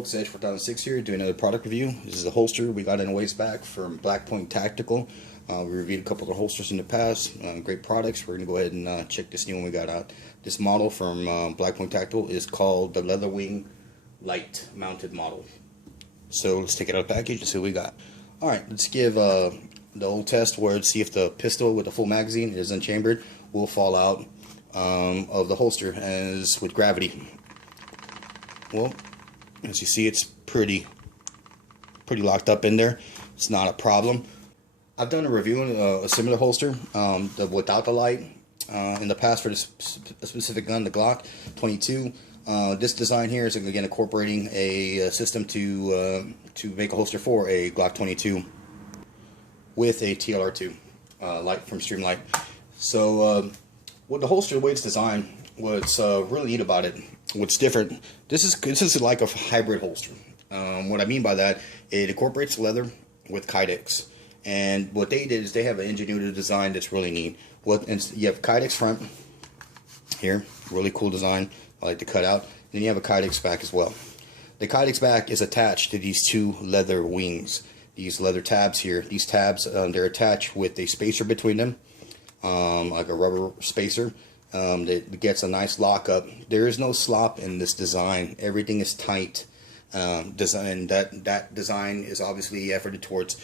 folks, Edge 4006 here, doing another product review. This is a holster we got in a ways back from Blackpoint Tactical. We reviewed a couple of the holsters in the past, great products. We're going to go ahead and check this new one we got out. This model from Blackpoint Tactical is called the Leather Wing Light Mounted Model. So let's take it out of the package and see what we got. Alright, let's give the old test where to see if the pistol with the full magazine is unchambered will fall out of the holster as with gravity. Well, as you see, it's pretty locked up in there. It's not a problem. I've done a review on a similar holster without the light in the past for this specific gun, the Glock 22. This design here is again incorporating a system to make a holster for a Glock 22 with a TLR2 light from Streamlight. So with the holster, the way it's designed, what's really neat about it, what's different, this is like a hybrid holster. What I mean by that, it incorporates leather with Kydex. And what they did is they have an ingenuity design that's really neat. You have Kydex front here, really cool design. I like to cut out. Then you have a Kydex back as well. The Kydex back is attached to these two leather wings. These leather tabs here. These tabs, they're attached with a spacer between them, like a rubber spacer. That gets a nice lockup. There is no slop in this design. Everything is tight. Design that design is obviously efforted towards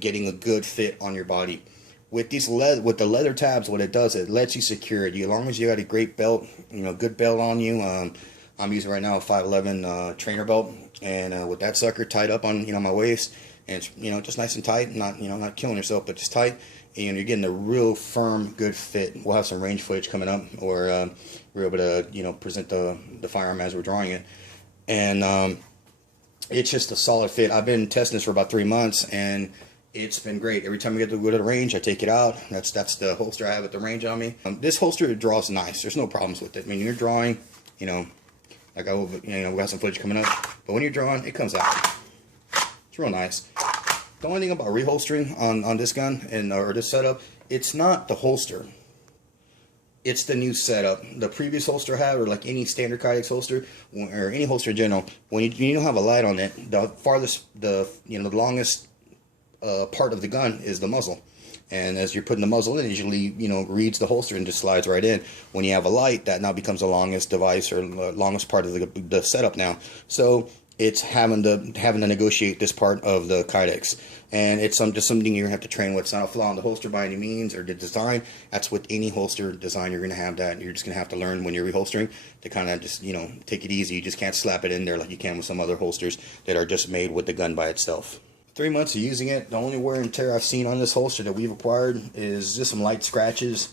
getting a good fit on your body. With these with the leather tabs, what it does, it lets you secure it. As long as you got a great belt, good belt on you. I'm using right now a 511 trainer belt, and with that sucker tied up on my waist, and it's just nice and tight, not not killing yourself, but just tight. And you're getting a real firm, good fit. We'll have some range footage coming up, or we're able to present the firearm as we're drawing it, and it's just a solid fit. I've been testing this for about 3 months, and it's been great. Every time I get to go to the range, I take it out. That's the holster I have at the range on me. This holster draws nice. There's no problems with it. I mean, you're drawing, like we got some footage coming up, but when you're drawing, it comes out. It's real nice. The only thing about reholstering on this gun or this setup, it's not the holster. It's the new setup. The previous holster I had, or like any standard Kydex holster, or any holster in general, when you don't have a light on it, the farthest, the longest part of the gun is the muzzle. And as you're putting the muzzle in, it usually reads the holster and just slides right in. When you have a light, that now becomes the longest device or longest part of the setup now. So it's having to negotiate this part of the Kydex, and it's just something you're gonna have to train with. It's not a flaw in the holster by any means, or the design. That's with any holster design, you're gonna have that. You're just gonna have to learn when you're reholstering to kind of just take it easy. You just can't slap it in there like you can with some other holsters that are just made with the gun by itself. 3 months of using it, the only wear and tear I've seen on this holster that we've acquired is just some light scratches.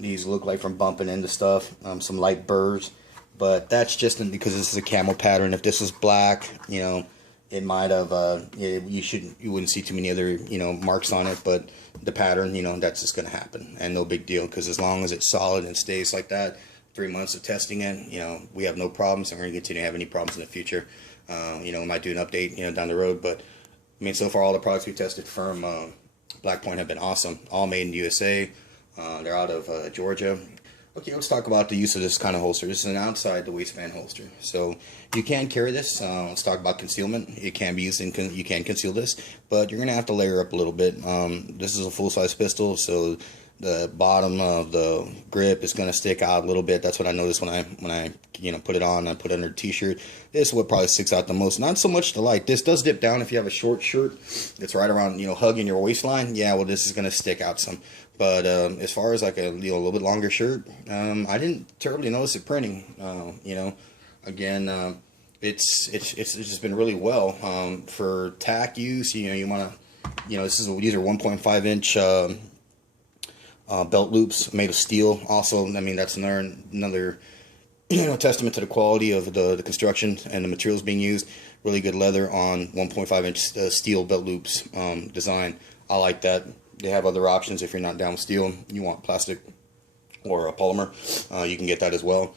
These look like from bumping into stuff. Some light burrs. But that's just because this is a camo pattern. If this was black, it might have, you wouldn't see too many other, marks on it. But the pattern, that's just going to happen. And no big deal, because as long as it's solid and stays like that, 3 months of testing it, we have no problems, and we're going to continue to have any problems in the future. We might do an update, down the road. But, I mean, so far all the products we tested from Blackpoint have been awesome. All made in the USA. They're out of Georgia. Okay, let's talk about the use of this kind of holster. This is an outside the waistband holster. So you can carry this. Let's talk about concealment. It can be used you can conceal this, but you're going to have to layer up a little bit. This is a full-size pistol, so the bottom of the grip is going to stick out a little bit. That's what I noticed when I put it on. I put it under a t-shirt. This is what probably sticks out the most. Not so much the light. This does dip down if you have a short shirt that's right around hugging your waistline. Yeah, well, this is going to stick out some. But as far as like a little bit longer shirt, I didn't terribly notice it printing. Again, it's just been really well for tack use. You want to, these are 1.5 inch belt loops made of steel. Also, I mean, that's another testament to the quality of the construction and the materials being used. Really good leather on 1.5 inch steel belt loops design. I like that. They have other options if you're not down with steel. You want plastic or a polymer, you can get that as well.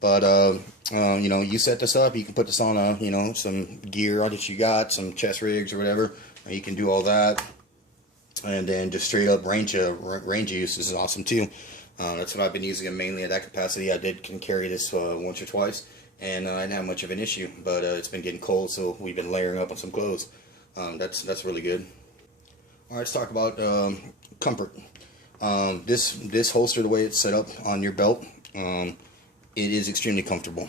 But you set this up. You can put this on some gear that you got, some chest rigs or whatever. You can do all that, and then just straight up range use is awesome too. That's what I've been using it mainly at that capacity. I can carry this once or twice, and I didn't have much of an issue. But it's been getting cold, so we've been layering up on some clothes. That's really good. All right, let's talk about comfort. This holster, the way it's set up on your belt, it is extremely comfortable.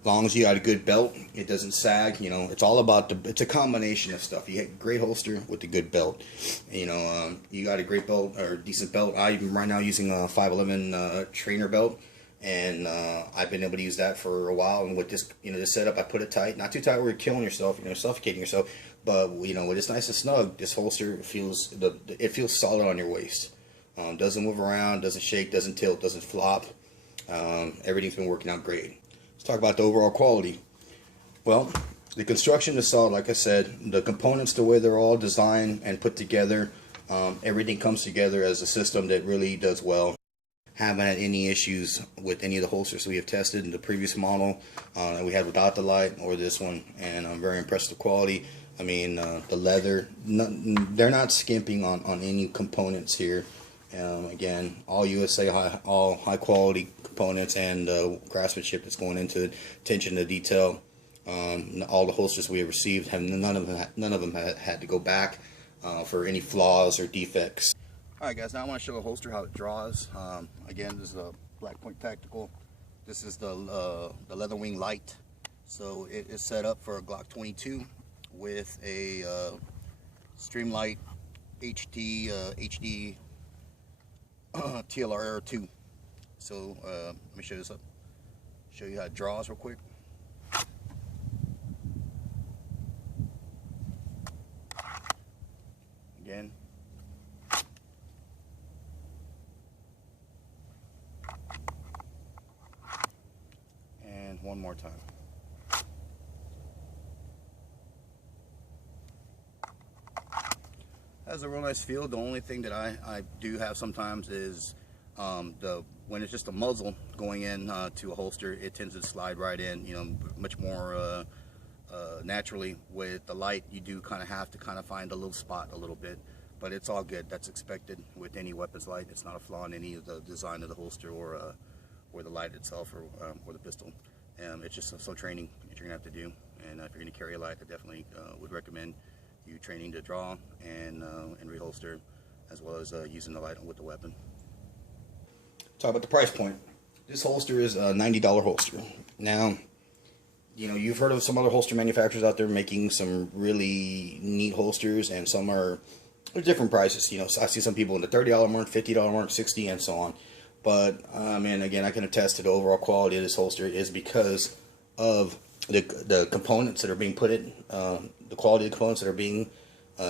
As long as you got a good belt, it doesn't sag. You know, it's all about it's a combination of stuff. You get a great holster with a good belt. You know, you got a great belt or decent belt. I'm right now using a 511 trainer belt, and I've been able to use that for a while. And with this, this setup, I put it tight, not too tight where you're killing yourself, suffocating yourself. But when it's nice and snug, this holster feels solid on your waist. Doesn't move around, doesn't shake, doesn't tilt, doesn't flop. Everything's been working out great. Let's talk about the overall quality. Well, the construction is solid, like I said. The components, the way they're all designed and put together, everything comes together as a system that really does well. Haven't had any issues with any of the holsters we have tested in the previous model that we had without the light or this one, and I'm very impressed with the quality. I mean, the leather, they're not skimping on any components here. Again, all USA, all high quality components, and craftsmanship that's going into attention to detail. All the holsters we have received have none of them had to go back for any flaws or defects. All right, guys. Now I want to show the holster how it draws. Again, this is a Blackpoint Tactical. This is the leather wing light. So it is set up for a Glock 22 with a Streamlight HD TLR2. So let me show this up. Show you how it draws real quick. Again. And one more time. Has a real nice feel. The only thing that I do have sometimes is when it's just a muzzle going in to a holster, it tends to slide right in, much more naturally. With the light, you do kind of have to find a little spot a little bit, but it's all good. That's expected with any weapons light. It's not a flaw in any of the design of the holster or the light itself or the pistol. It's just some training that you're gonna have to do, and if you're gonna carry a light, I definitely would recommend you training to draw and reholster, as well as using the light with the weapon. Talk about the price point. This holster is a $90 holster. Now, you've heard of some other holster manufacturers out there making some really neat holsters, and some are different prices. So I see some people in the $30 mark, $50 mark, $60, and so on. But and again, I can attest to the overall quality of this holster is because of the components that are being put in, the quality of the components that are being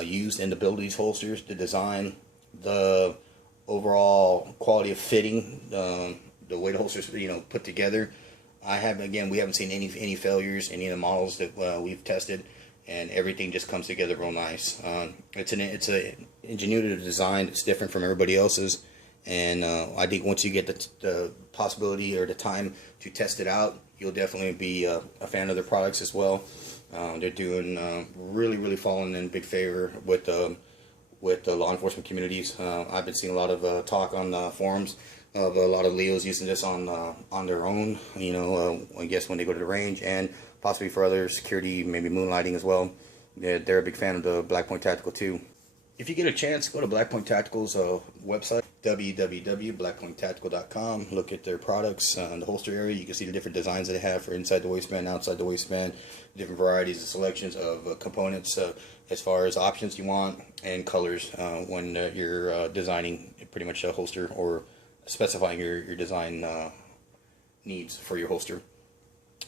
used in the build of these holsters, the design, the overall quality of fitting, the way the holsters put together. We haven't seen any failures, any of the models that we've tested, and everything just comes together real nice. It's a ingenuity of design that's different from everybody else's, and I think once you get the possibility or the time to test it out, you'll definitely be a fan of their products as well. They're doing really falling in big favor with the law enforcement communities. I've been seeing a lot of talk on forums of a lot of Leos using this on their own. I guess when they go to the range, and possibly for other security, maybe moonlighting as well. They're a big fan of the Blackpoint Tactical too. If you get a chance, go to Blackpoint Tactical's website, www.blackpointtactical.com. Look at their products in the holster area. You can see the different designs that they have for inside the waistband, outside the waistband, different varieties and selections of components as far as options you want, and colors when you're designing pretty much a holster or specifying your design needs for your holster.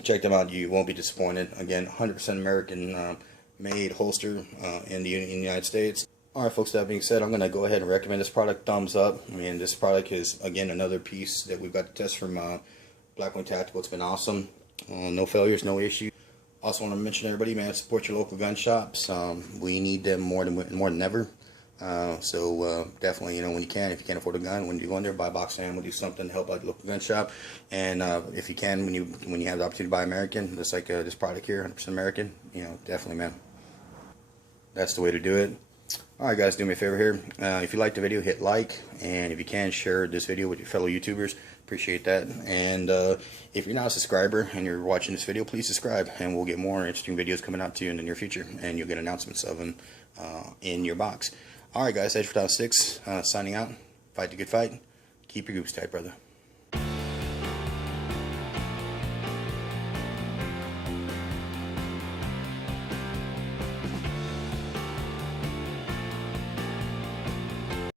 Check them out. You won't be disappointed. Again, 100% American made holster in the United States. Alright folks, that being said, I'm going to go ahead and recommend this product thumbs up. I mean, this product is, again, another piece that we've got to test from Blackpoint Tactical. It's been awesome. No failures, no issues. Also want to mention to everybody, man, support your local gun shops. We need them more than ever. So definitely, when you can, if you can't afford a gun, when you go in there, buy a box of ammo, do something to help out the local gun shop. And if you can, when you have the opportunity to buy American, just like this product here, 100% American, definitely, man. That's the way to do it. Alright guys, do me a favor here. If you liked the video, hit like, and if you can, share this video with your fellow YouTubers. Appreciate that. And if you're not a subscriber and you're watching this video, please subscribe, and we'll get more interesting videos coming out to you in the near future, and you'll get announcements of them in your box. Alright guys, Edge for 6, signing out. Fight the good fight. Keep your goose tight, brother.